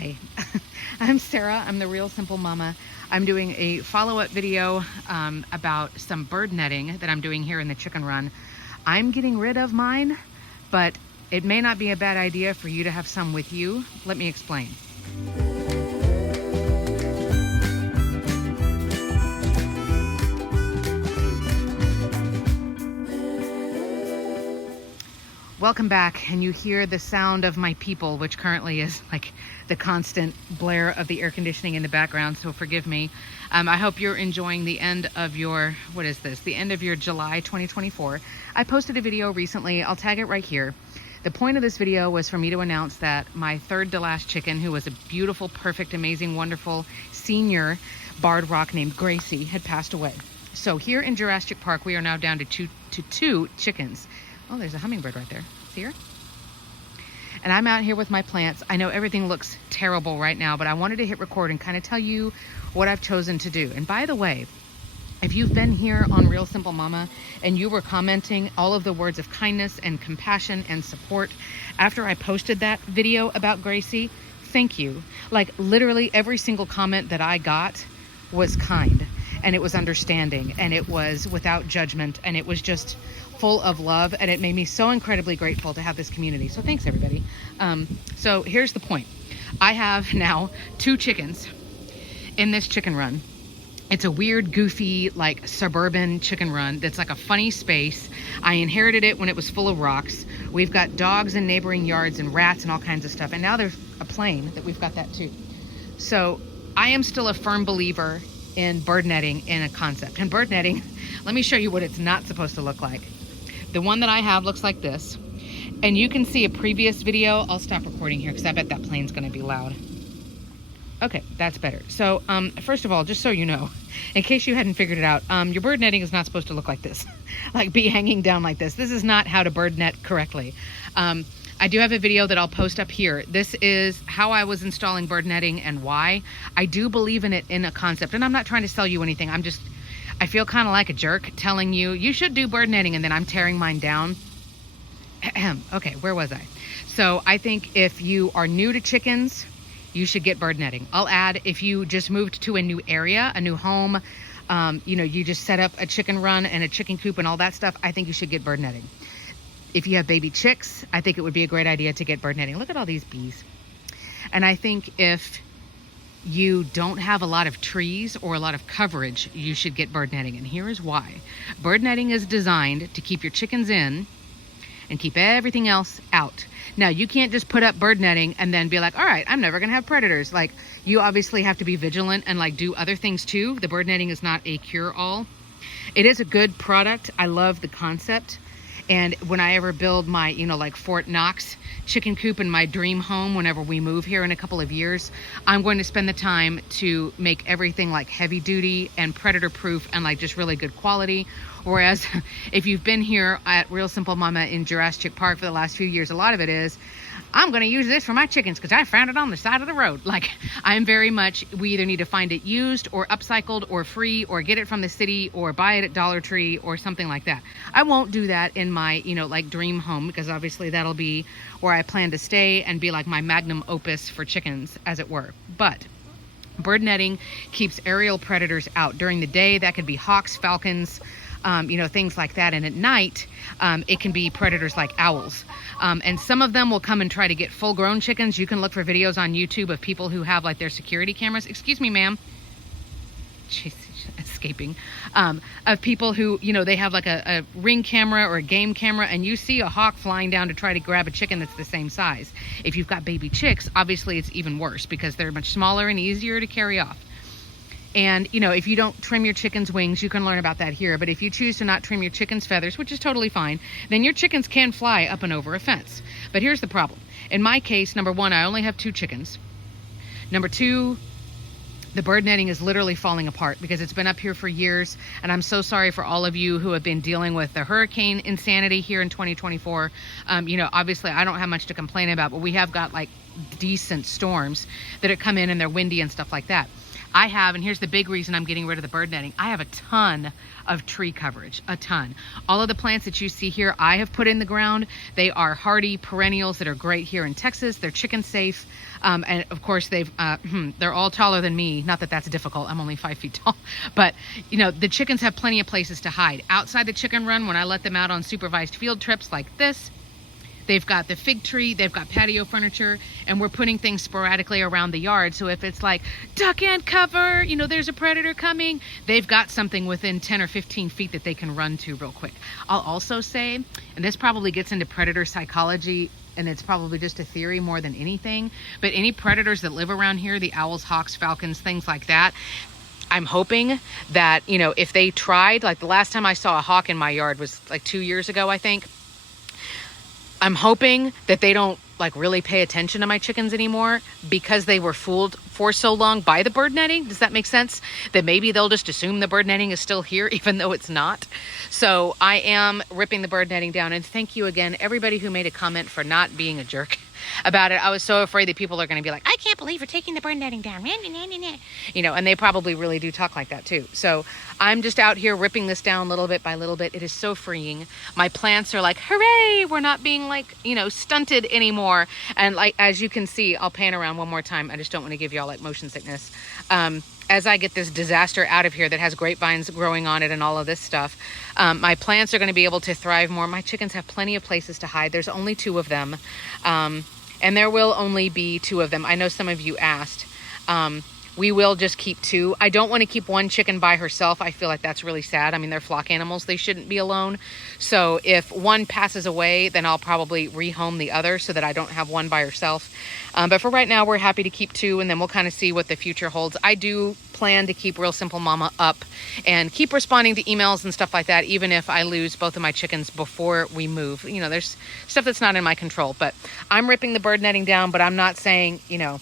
Hi, I'm Sarah. I'm the Real Simple Mama. I'm doing a follow-up video about some bird netting that I'm doing here in the chicken run. I'm getting rid of mine, but it may not be a bad idea for you to have some with you. Let me explain. Welcome back, and you hear the sound of my people, which currently is like the constant blare of the air conditioning in the background, so forgive me. I hope you're enjoying the end of your, what is this? The end of your July 2024. I posted a video recently, I'll tag it right here. The point of this video was for me to announce that my third to last chicken, who was a beautiful, perfect, amazing, wonderful senior barred rock named Gracie, had passed away. So here in Jurasschic Park, we are now down to two chickens. Oh, there's a hummingbird right there. See her? And I'm out here with my plants. I know everything looks terrible right now, but I wanted to hit record and kind of tell you what I've chosen to do. And by the way, if you've been here on Real Simple Mama and you were commenting all of the words of kindness and compassion and support after I posted that video about Gracie, thank you. Like literally every single comment that I got was kind, and it was understanding, and it was without judgment, and it was just full of love, and it made me so incredibly grateful to have this community. So thanks everybody. So here's the point. I have now 2 chickens in this chicken run. It's a weird, goofy, like suburban chicken run that's like a funny space. I inherited it when it was full of rocks. We've got dogs in neighboring yards and rats and all kinds of stuff. And now there's a plane that we've got that too. So I am still a firm believer in bird netting in a concept. And bird netting, let me show you what it's not supposed to look like. The one that I have looks like this. And you can see a previous video. I'll stop recording here because I bet that plane's gonna be loud. Okay, that's better. So first of all, just so you know, in case you hadn't figured it out, your bird netting is not supposed to look like this. Like be hanging down like this. This is not how to bird net correctly. I do have a video that I'll post up here. This is how I was installing bird netting and why. I do believe in it in a concept, and I'm not trying to sell you anything. I feel kind of like a jerk telling you, you should do bird netting, and then I'm tearing mine down. Okay, where was I? So I think if you are new to chickens, you should get bird netting. I'll add, if you just moved to a new area, a new home, you just set up a chicken run and a chicken coop and all that stuff, I think you should get bird netting. If you have baby chicks, I think it would be a great idea to get bird netting. Look at all these bees. And I think if you don't have a lot of trees or a lot of coverage, you should get bird netting. And here is why. Bird netting is designed to keep your chickens in and keep everything else out. Now, you can't just put up bird netting and then be like, all right, I'm never gonna have predators. Like, you obviously have to be vigilant and like do other things too. The bird netting is not a cure-all. It is a good product. I love the concept. And when I ever build my, like Fort Knox chicken coop in my dream home, whenever we move here in a couple of years, I'm going to spend the time to make everything like heavy duty and predator proof and like just really good quality. Whereas if you've been here at Real Simple Mama in Jurasschic Park for the last few years, a lot of it is, I'm going to use this for my chickens because I found it on the side of the road. Like, I'm very much, we either need to find it used or upcycled or free or get it from the city or buy it at Dollar Tree or something like that. I won't do that in my, like dream home, because obviously that'll be where I plan to stay and be like my magnum opus for chickens, as it were. But bird netting keeps aerial predators out. During the day, that could be hawks, falcons, things like that. And at night, it can be predators like owls. And some of them will come and try to get full-grown chickens. You can look for videos on YouTube of people who have like their security cameras. Excuse me, ma'am. She's escaping. Of people who, they have like a ring camera or a game camera, and you see a hawk flying down to try to grab a chicken that's the same size. If you've got baby chicks, obviously it's even worse because they're much smaller and easier to carry off. And, if you don't trim your chicken's wings, you can learn about that here. But if you choose to not trim your chicken's feathers, which is totally fine, then your chickens can fly up and over a fence. But here's the problem. In my case, number 1, I only have 2 chickens. Number 2, the bird netting is literally falling apart because it's been up here for years. And I'm so sorry for all of you who have been dealing with the hurricane insanity here in 2024. Obviously I don't have much to complain about, but we have got like decent storms that come in and they're windy and stuff like that. I have, and here's the big reason I'm getting rid of the bird netting, I have a ton of tree coverage, a ton. All of the plants that you see here, I have put in the ground. They are hardy perennials that are great here in Texas. They're chicken safe. And of course they're all taller than me. Not that that's difficult. I'm only 5 feet tall, but you know, the chickens have plenty of places to hide. Outside the chicken run, when I let them out on supervised field trips like this, they've got the fig tree, they've got patio furniture, and we're putting things sporadically around the yard. So if it's like duck and cover, you know, there's a predator coming, they've got something within 10 or 15 feet that they can run to real quick. I'll also say, and this probably gets into predator psychology, and it's probably just a theory more than anything, but any predators that live around here, the owls, hawks, falcons, things like that, I'm hoping that, you know, if they tried, like the last time I saw a hawk in my yard was like 2 years ago, I think. I'm hoping that they don't like really pay attention to my chickens anymore because they were fooled for so long by the bird netting. Does that make sense? That maybe they'll just assume the bird netting is still here even though it's not. So I am ripping the bird netting down, and thank you again, everybody who made a comment, for not being a jerk about it. I was so afraid that people are going to be like, I can't believe you're taking the bird netting down. You know, and they probably really do talk like that too. So I'm just out here ripping this down little bit by little bit. It is so freeing. My plants are like, hooray, we're not being like, you know, stunted anymore. And like, as you can see, I'll pan around one more time. I just don't want to give y'all like motion sickness. As I get this disaster out of here that has grapevines growing on it and all of this stuff, my plants are going to be able to thrive more. My chickens have plenty of places to hide. There's only 2 of them. And there will only be 2 of them. I know some of you asked. We will just keep 2. I don't want to keep one chicken by herself. I feel like that's really sad. I mean, they're flock animals. They shouldn't be alone. So if one passes away, then I'll probably rehome the other so that I don't have one by herself. But for right now, we're happy to keep 2, and then we'll kind of see what the future holds. I do plan to keep Real Simple Mama up and keep responding to emails and stuff like that, even if I lose both of my chickens before we move. You know, there's stuff that's not in my control, but I'm ripping the bird netting down, but I'm not saying, you know,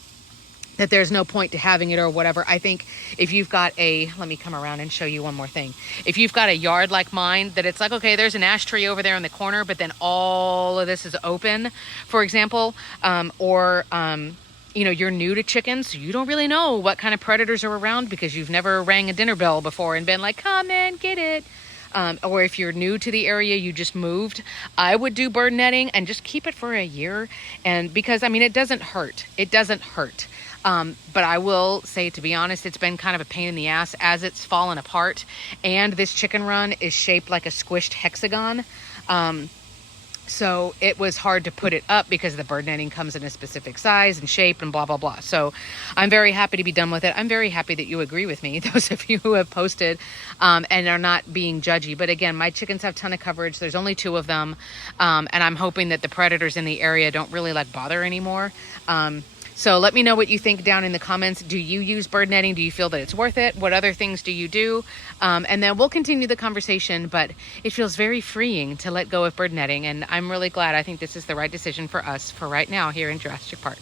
that there's no point to having it or whatever. I think if you've got let me come around and show you one more thing. If you've got a yard like mine, that it's like, okay, there's an ash tree over there in the corner, but then all of this is open, for example, you know, you're new to chickens, so you don't really know what kind of predators are around because you've never rang a dinner bell before and been like, come and get it. Or if you're new to the area, you just moved, I would do bird netting and just keep it for a year. And because, I mean, it doesn't hurt. It doesn't hurt. But I will say, to be honest, it's been kind of a pain in the ass as it's fallen apart. And this chicken run is shaped like a squished hexagon. So it was hard to put it up because the bird netting comes in a specific size and shape and blah, blah, blah. So I'm very happy to be done with it. I'm very happy that you agree with me, those of you who have posted and are not being judgy. But again, my chickens have a ton of coverage. There's only 2 of them. And I'm hoping that the predators in the area don't really like bother anymore. So let me know what you think down in the comments. Do you use bird netting? Do you feel that it's worth it? What other things do you do? And then we'll continue the conversation, but it feels very freeing to let go of bird netting. And I'm really glad. I think this is the right decision for us for right now here in Jurasschic Park.